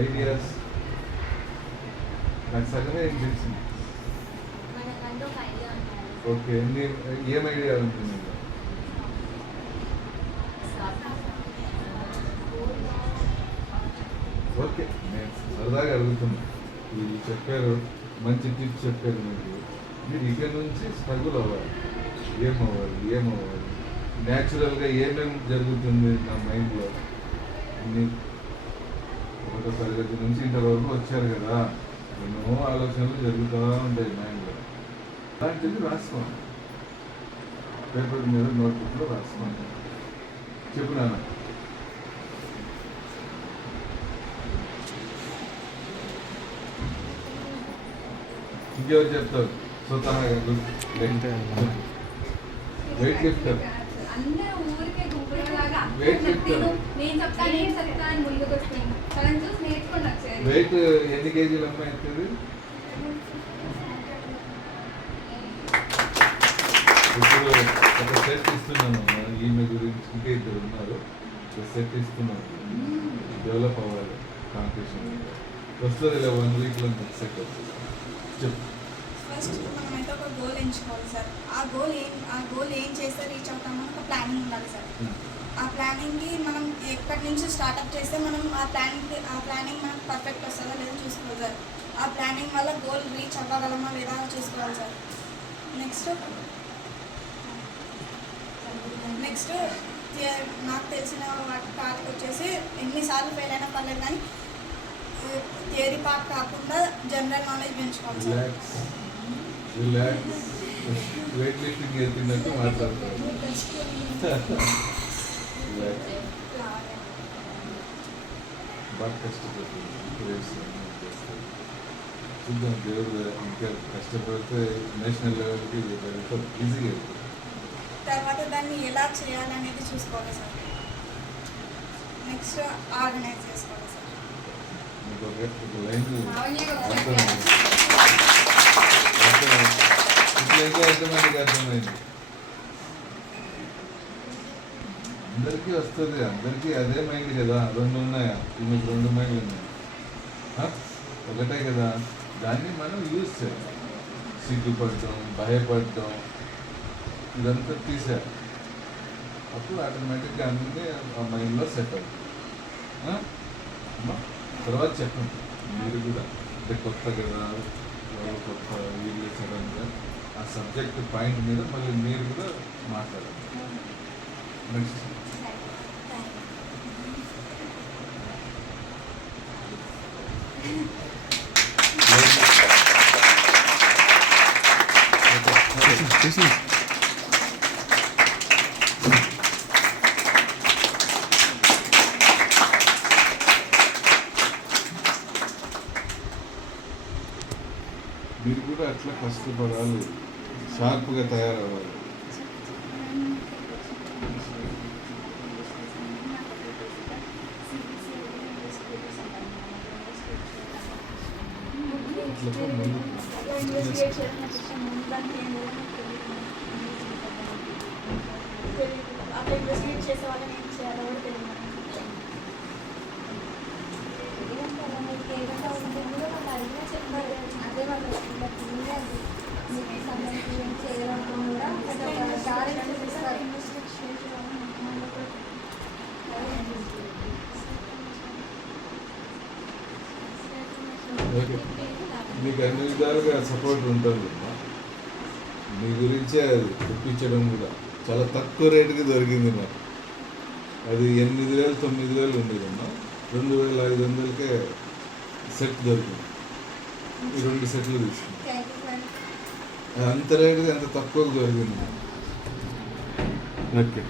Ideas నాకు సగమే ఏం తెలిసింది ఓకే నీ ఏం ఐడియా ఉంటుంది? ఓకే నేను సరదాగా అడుగుతున్నా. వీళ్ళు చెప్పారు మంచి టిప్స్ చెప్పారు మీకు. మీరు ఇక్కడ నుంచి స్ట్రగుల్ అవ్వాలి. ఏమవ్వాలి ఏమవ్వాలి? న్యాచురల్గా ఏమేమి జరుగుతుంది నా మైండ్లో అన్ని ఒకటో తరగతి నుంచి ఇంటర్ వరకు వచ్చారు కదా. ఎన్నో ఆలోచనలు జరుగుతూ ఉంటాయి మైండ్లో అలాంటిది రాసుకోండి. పేపర్ మీద నోట్బుక్లో రాసుకోండి. చెప్పు నాన్న. ఇంకెవరు చెప్తారు? స్వతహాగా వెయిట్ లిఫ్టర్. నేను చెప్తా నేను చెప్తా అని ముందుకు వస్తాను తనని చూసి నేర్చుకొని వచ్చేది వెయిట్ ఎన్ని కేజీలు అమ్మాయి అవుతుంది ఇప్పుడు ఒక సెట్ ఇస్తున్నాను. ఈమె గురించి ఇంకా ఇద్దరు ఉన్నారు. సెట్ ఇస్తున్నాను. డెవలప్ అవ్వాలి. కాంపిటీషన్ వస్తుంది ఇలా వన్ వీక్లో సెట్ వస్తుంది. చెప్పు. ఫస్ట్ మనమైతే ఒక గోల్ ఎంచుకోవాలి సార్. ఆ గోల్ ఏం ఆ గోల్ ఏం చేస్తే రీచ్ అవుతామో ఒక ప్లానింగ్ ఉండాలి సార్. ఆ ప్లానింగ్కి మనం ఎక్కడి నుంచి స్టార్ట్అప్ చేస్తే మనం ఆ ప్లానింగ్ ఆ ప్లానింగ్ మనకు పర్ఫెక్ట్ వస్తుందా లేదో చూసుకోవాలి సార్. ఆ ప్లానింగ్ వల్ల గోల్ రీచ్ అవ్వగలమా లేదా చూసుకోవాలి సార్. నెక్స్ట్ నెక్స్ట్ నాకు తెలిసిన వాటి పార్ట్కి వచ్చేసి ఎన్నిసార్లు ఫెయిల్ అయినా పర్లేదు కానీ థియరీ పార్ట్ కాకుండా జనరల్ నాలెడ్జ్ పెంచుకోవాలి సార్. రిలాక్స్ వెయిట్ లిఫ్టింగ్ మాట్లాడతారు. రిలాక్స్ బాగా కష్టపడుతుంది. చూద్దాం దేవుడు ఇంకా కష్టపడితే నేషనల్ లెవెల్కి వెళ్తాం ఈజీగా తర్వాత దాన్ని ఎలా చేయాలనేది చూసుకోవాలి సార్. నెక్స్ట్ ఆర్గనైజ్ చేసుకోవాలి సార్. లైన్. అర్థమైంది అర్థమైంది. ఇట్లయితే అర్థమైంది అర్థమైంది అందరికీ వస్తుంది అందరికీ అదే మైండ్ కదా రెండు ఉన్నాయా మీకు రెండు మైండ్లు ఉన్నాయి. ఒకటే కదా. దాన్ని మనం యూజ్ చేయాలి. సిగ్గుపడటం భయపడటం ఇదంతా తీసారు అప్పుడు ఆటోమేటిక్గా అన్నీ ఆ మైండ్లో సెట్ అవుతుంది తర్వాత చెప్పండి. మీరు కూడా. అంటే కొత్త కదా. వీళ్ళు ఆ సబ్జెక్ట్ పాయింట్ మీద మళ్ళీ మీరు కూడా మాట్లాడండి. నెక్స్ట్ మీరు కూడా అట్లా కష్టపడాలి షార్ప్గా తయారవ్వాలి. ఇట్లా ఇన్వెస్టిగేట్ చేసే వాళ్ళని ఏం చేయాలో కూడా తెలియదు ఏదంటే మనకి ఏదైనా ఉంటే కూడా వాళ్ళు అడిగినా చెప్పారు అదే వాళ్ళు ఇలా తిరిగి అది మీకు సంబంధించి ఏం చేయాలనుకున్నా కూడా అది ఒక దారి చూపిస్తారు ఓకే మీకు అన్ని విధాలుగా సపోర్ట్ ఉంటుంది మీ గురించే అది తెప్పించడం కూడా. చాలా తక్కువ రేటుకి దొరికింది నాకు అది ఎనిమిది వేలు తొమ్మిది వేలు ఉండేదమ్మా రెండు వేల ఐదు వందలకే సెట్ దొరికింది. ఈ రెండు సెట్లు తీసుకున్నాం. అది అంత రేటుకి అంత తక్కువ దొరికింది ఓకే.